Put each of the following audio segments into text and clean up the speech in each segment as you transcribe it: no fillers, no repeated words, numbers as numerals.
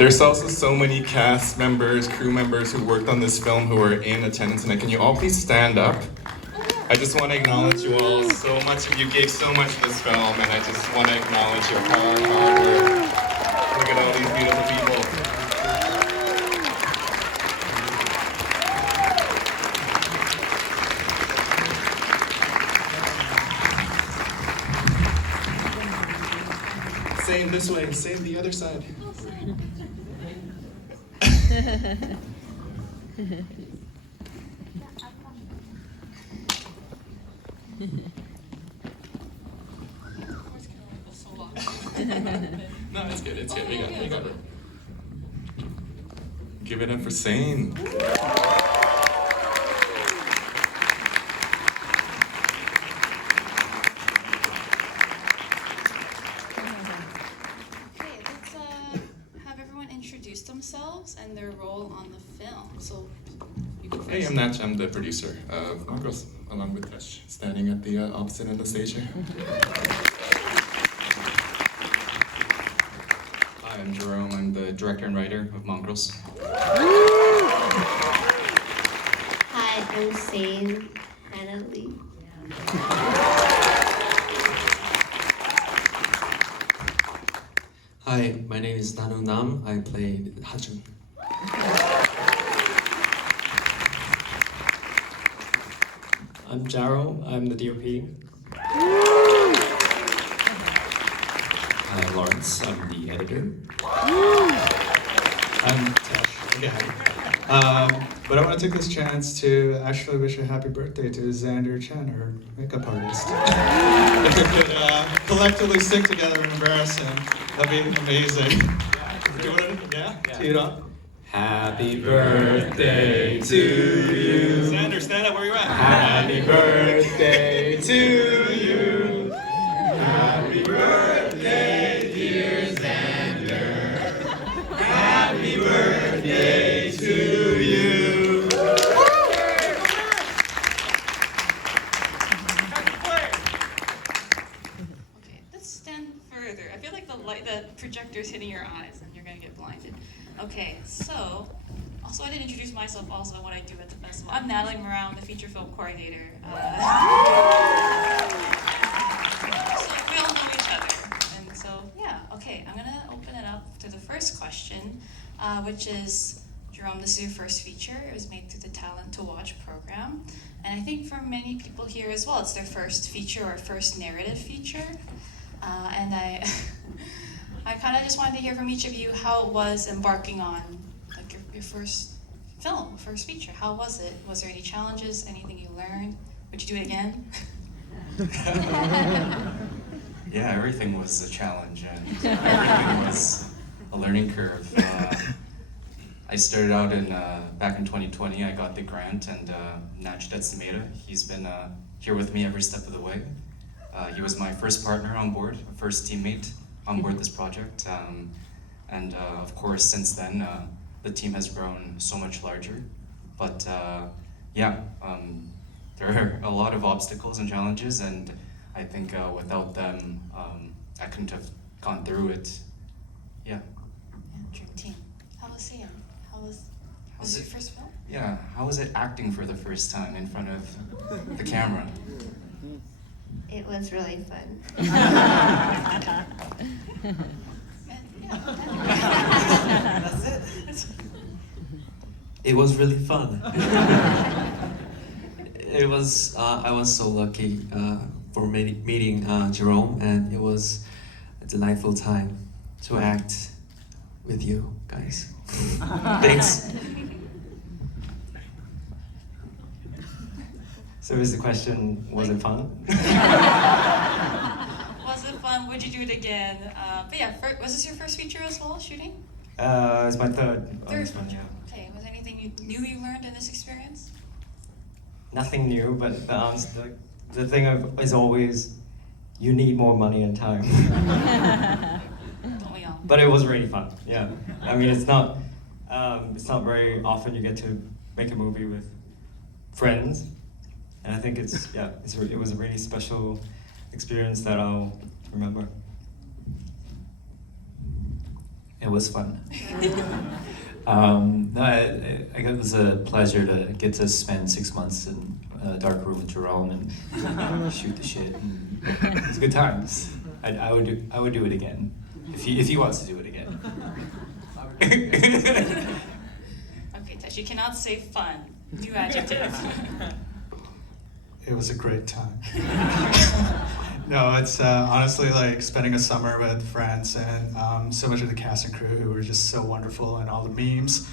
There's also so many cast members, crew members who worked on this film who are in attendance tonight. Can you all please stand up? I just want to acknowledge you all so much. You gave so much to this film, and I just want to acknowledge your hard work. Look at all these beautiful people. Same this way, same the other side. No, it's good, it's good. We got it. Give it up for Sane. Themselves and their role on the film. So, you go first. Hey, I'm Natch. I'm the producer of Mongrels, along with Tesh, standing at the opposite end of the stage here. Hi, I'm Jerome. I'm the director and writer of Mongrels. Hi, I'm Sane Hannah Lee. Hi, my name is Nanu Nam. I played Hajun. I'm Jaro. I'm the DOP. Hi, Lawrence. I'm the editor. I'm Tash again. But I want to take this chance to actually wish a happy birthday to Xander Chen, our makeup artist. If we could collectively stick together and embarrass him, that'd be amazing. Do you want to, yeah? Tee it up. Happy birthday to you. Xander, stand up where you at. Happy birthday to you. Happy birthday, dear Xander. Happy birthday to you. Okay, let's stand further. I feel like the projector's hitting your eyes and you're gonna get blinded. Okay, so, also I didn't introduce myself also what I do at the festival. I'm Natalie Moran, the feature film coordinator. So we all know each other. And so, yeah, okay, I'm gonna open it up to the first question, which is, Jerome, this is your first feature. It was made through the Talent to Watch program. And I think for many people here as well, it's their first feature or first narrative feature. And I kind of just wanted to hear from each of you how it was embarking on like your first film, first feature. How was it? Was there any challenges? Anything you learned? Would you do it again? Yeah, everything was a challenge and everything was a learning curve. I started out back in 2020. I got the grant, and Natch Detsameda, he's been here with me every step of the way. He was my first partner on board, first teammate on board this project, and of course since then the team has grown so much larger. But yeah, there are a lot of obstacles and challenges, and I think without them I couldn't have gone through it. Yeah. Dream team. How was Sam? Was it your first film? Yeah, how was it acting for the first time in front of the camera? It was really fun. That's it. It was really fun. I was so lucky for meeting Jerome, and it was a delightful time to act with you guys. Thanks. So is the question, was it fun? Was it fun? Would you do it again? But yeah, was this your first feature as well, shooting? It's my third. Third one, yeah. Okay, was there anything new you learned in this experience? Nothing new, but the thing is always, you need more money and time. Don't we all? But it was really fun, yeah. I mean, it's not very often you get to make a movie with friends. And I think it was a really special experience that I'll remember. It was fun. No, it was a pleasure to get to spend 6 months in a dark room with Jerome and shoot the shit. And it was good times. I would do it again if he wants to do it again. Okay, Tesh, you cannot say fun. New adjective. It was a great time. No, it's honestly like spending a summer with friends and so much of the cast and crew who were just so wonderful, and all the memes.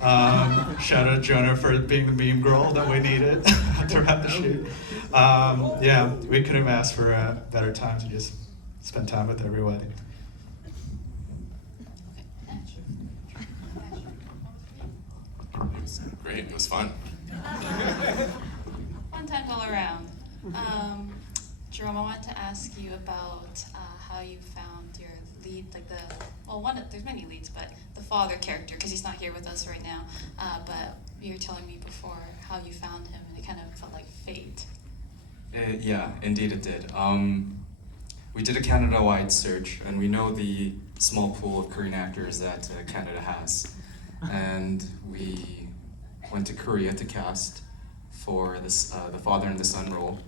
Shout out Jonah for being the meme girl that we needed throughout the shoot. Yeah, we couldn't have asked for a better time to just spend time with everybody. Great, it was fun. Fun times all around. Jerome, I wanted to ask you about how you found your lead, like there's many leads, but the father character, because he's not here with us right now, but you were telling me before how you found him, and it kind of felt like fate. Yeah, indeed it did. We did a Canada-wide search, and we know the small pool of Korean actors that Canada has. And we went to Korea to cast for this, the father and the son role.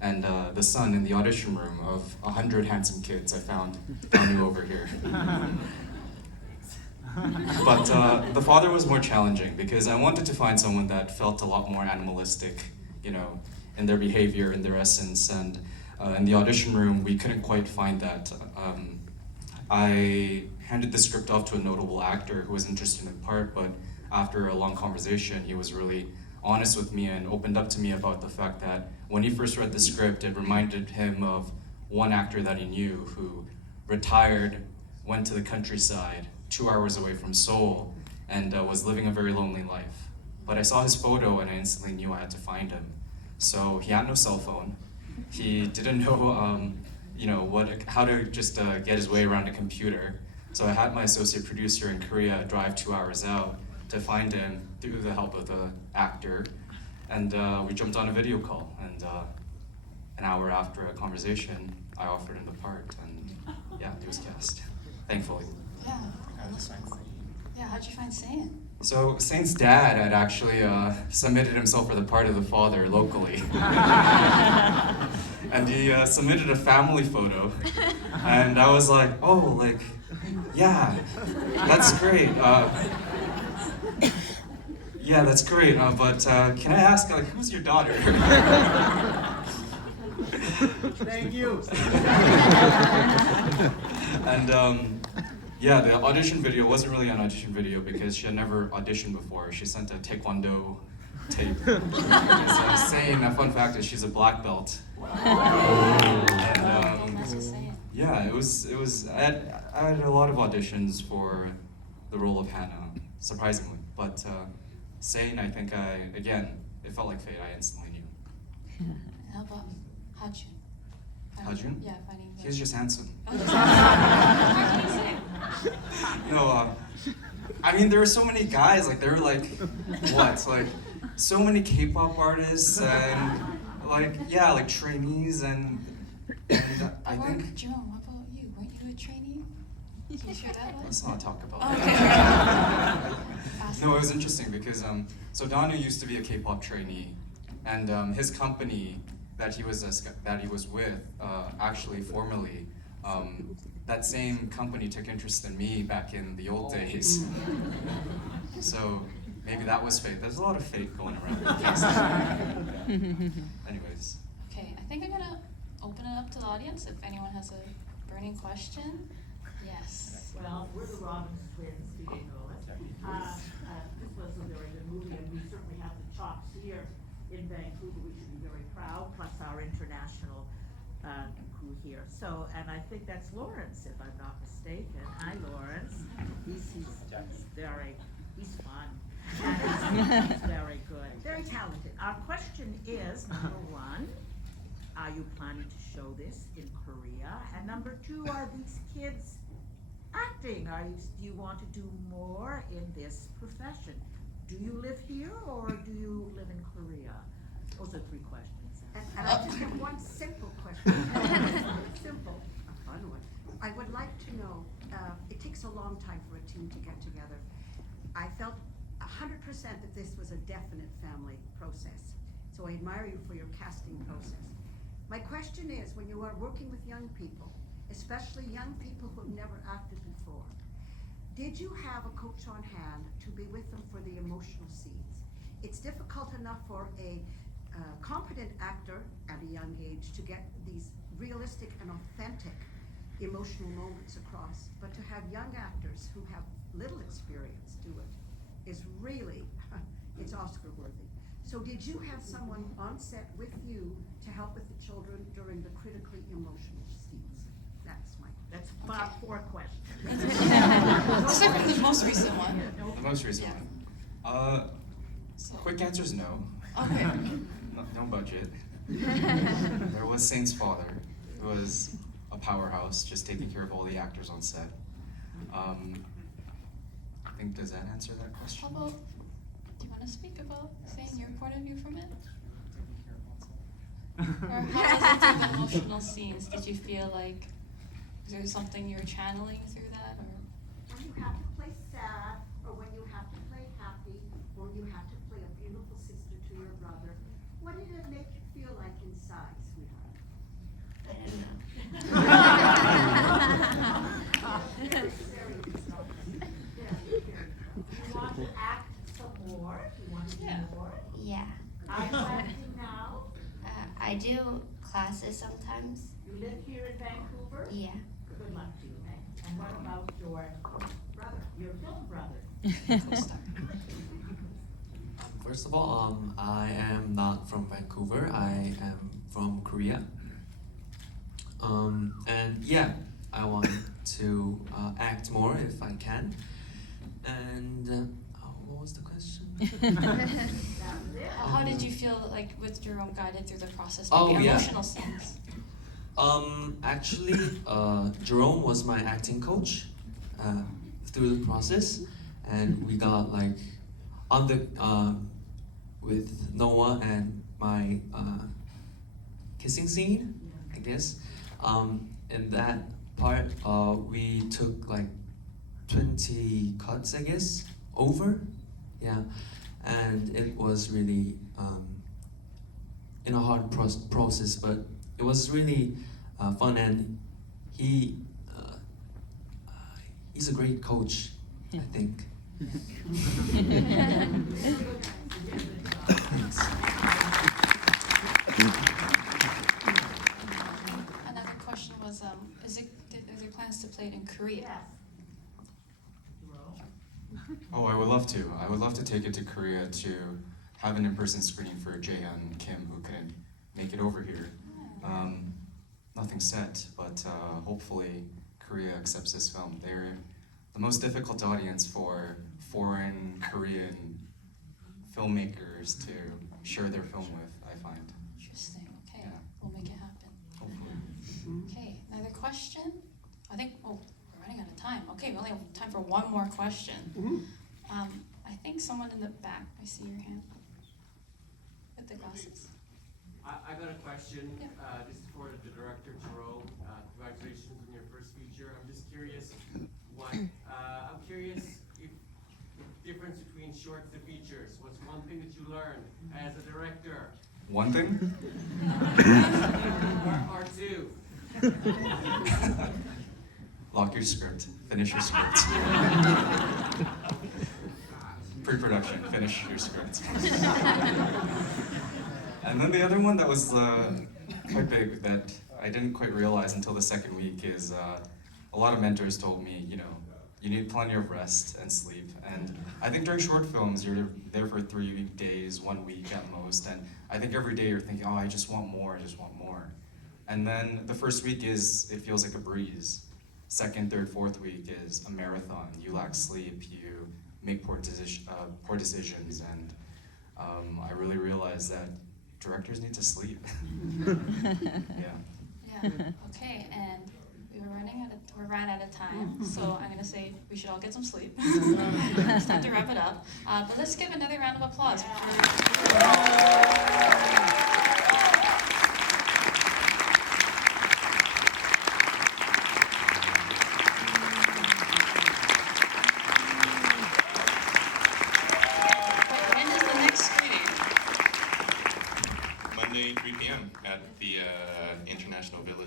And the son in the audition room of 100 handsome kids, I found Danu over here. But the father was more challenging because I wanted to find someone that felt a lot more animalistic, you know, in their behavior, in their essence. And in the audition room, we couldn't quite find that. I handed the script off to a notable actor who was interested in the part, but after a long conversation, he was really honest with me and opened up to me about the fact that when he first read the script, it reminded him of one actor that he knew who retired, went to the countryside, 2 hours away from Seoul, and was living a very lonely life. But I saw his photo and I instantly knew I had to find him. So he had no cell phone. He didn't know, you know, how to just get his way around a computer. So I had my associate producer in Korea drive 2 hours out to find him through the help of the actor. And we jumped on a video call. And an hour after a conversation, I offered him the part. And yeah, he was cast, thankfully. Yeah. Yeah, how'd you find Sain? So Saint's dad had actually submitted himself for the part of the father locally. And he submitted a family photo. And I was like, oh, like, yeah, that's great. Yeah, that's great, but can I ask, like, who's your daughter? Thank you. And yeah, the audition video wasn't really an audition video because she had never auditioned before. She sent a taekwondo tape. So saying a fun fact is she's a black belt. And yeah, it was. I had a lot of auditions for the role of Hannah, surprisingly, but. Sain, I think again, it felt like fate. I instantly knew. How about Hajun? Hajun? Yeah, finding He was just handsome. No, I mean, there were so many guys, like, there were like, what, like, so many K-pop artists and, like, yeah, like trainees and I think... Jerome, what about you? Weren't you a trainee? Can you share that with us? Let's not talk about Okay. that. No, it was interesting because so Danu used to be a K-pop trainee, and his company that he was with actually formerly that same company took interest in me back in the old days. So maybe that was fate. There's a lot of fate going around. Anyways. Okay, I think I'm gonna open it up to the audience if anyone has a burning question. Yes. Well, we're the Robbins twins, you didn't know it. This was a very good movie, and we certainly have the chops here in Vancouver. We should be very proud, plus our international crew here. So, and I think that's Lawrence, if I'm not mistaken. Hi, Lawrence. He's fun. And he's very good, very talented. Our question is, number one, are you planning to show this in Korea? And number two, are these kids acting? Do you want to do more in this profession? Do you live here or do you live in Korea? Those are 3 questions. And I just have one simple question. Simple, a fun one. I would like to know, it takes a long long time for a team to get together. I felt 100% that this was a definite family process. So I admire you for your casting process. My question is, when you are working with young people, especially young people who have never acted before, did you have a coach on hand to be with them for the emotional scenes? It's difficult enough for a competent actor at a young age to get these realistic and authentic emotional moments across, but to have young actors who have little experience do it is really, it's Oscar worthy. So did you have someone on set with you to help with the children during the critically emotional scenes? That's my question. That's about 4 questions. Let's start from the most recent one. The most recent one. So, Quick answer is no. okay. No budget. There was Saint's father, who was a powerhouse, just taking care of all the actors on set. I think, does that answer that question? How about, do you want to speak about saying your point of view from it? Or how was it through the emotional scenes? Did you feel like, is there something you were channeling through that, or? When you have to play sad, or when you have to play happy, or you have to play a beautiful sister to your brother, what did it make you feel like inside, sweetheart? I don't know. Very serious. You want to act some more? You want to do Yeah. more? Yeah. Are you acting now? I do classes sometimes. You live here in Vancouver? Yeah. Good luck to you, eh? And what about your brother, your film brother? Co-star. First of all, I am not from Vancouver. I am from Korea. And yeah, I want to act more if I can. And what was the question? How did you feel like with Jerome guided through the process? Oh, Maybe yeah. emotional scenes. Actually, Jerome was my acting coach through the process, and we got like on the with Noah and my kissing scene, I guess. In that part, we took like 20 cuts, I guess, over, yeah, and it was really in a hard process, but it was really fun, and he's a great coach, I think. Another question was, are there plans to play it in Korea? Oh, I would love to. I would love to take it to Korea to have an in-person screening for Jaehyun and Kim, who couldn't make it over here. Nothing set, but hopefully Korea accepts this film. They're the most difficult audience for foreign Korean filmmakers to share their film with, I find. Interesting. Okay, Yeah. we'll make it happen. Hopefully. Okay, another question? I think, we're running out of time. Okay, we only have time for one more question. I think someone in the back, I see your hand. With the glasses. I got a question. Yeah. This is for the director, Jerome. Congratulations on your first feature. I'm just curious I'm curious if the difference between shorts and features. What's one thing that you learned as a director? One thing? Or two? Lock your script. Finish your script. Pre-production. Finish your script. And then the other one that was quite big that I didn't quite realize until the second week is a lot of mentors told me, you need plenty of rest and sleep. And I think during short films, you're there for 3 days, 1 week at most. And I think every day you're thinking, oh, I just want more, I just want more. And then the first week it feels like a breeze. Second, third, fourth week is a marathon. You lack sleep, you make poor decisions, and I really realized that directors need to sleep. Yeah. Yeah, okay, and we ran out of time, so I'm gonna say we should all get some sleep. It's time to wrap it up, but let's give another round of applause.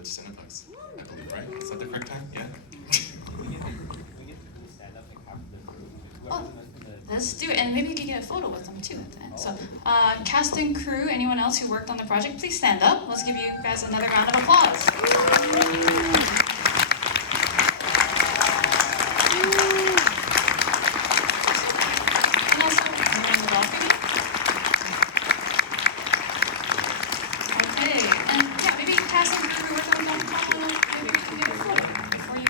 Cineplex, I believe, right? Is that the correct time? Yeah? Oh, let's do it, and maybe you can get a photo with them too at the end. So, cast and crew, anyone else who worked on the project, please stand up. Let's give you guys another round of applause.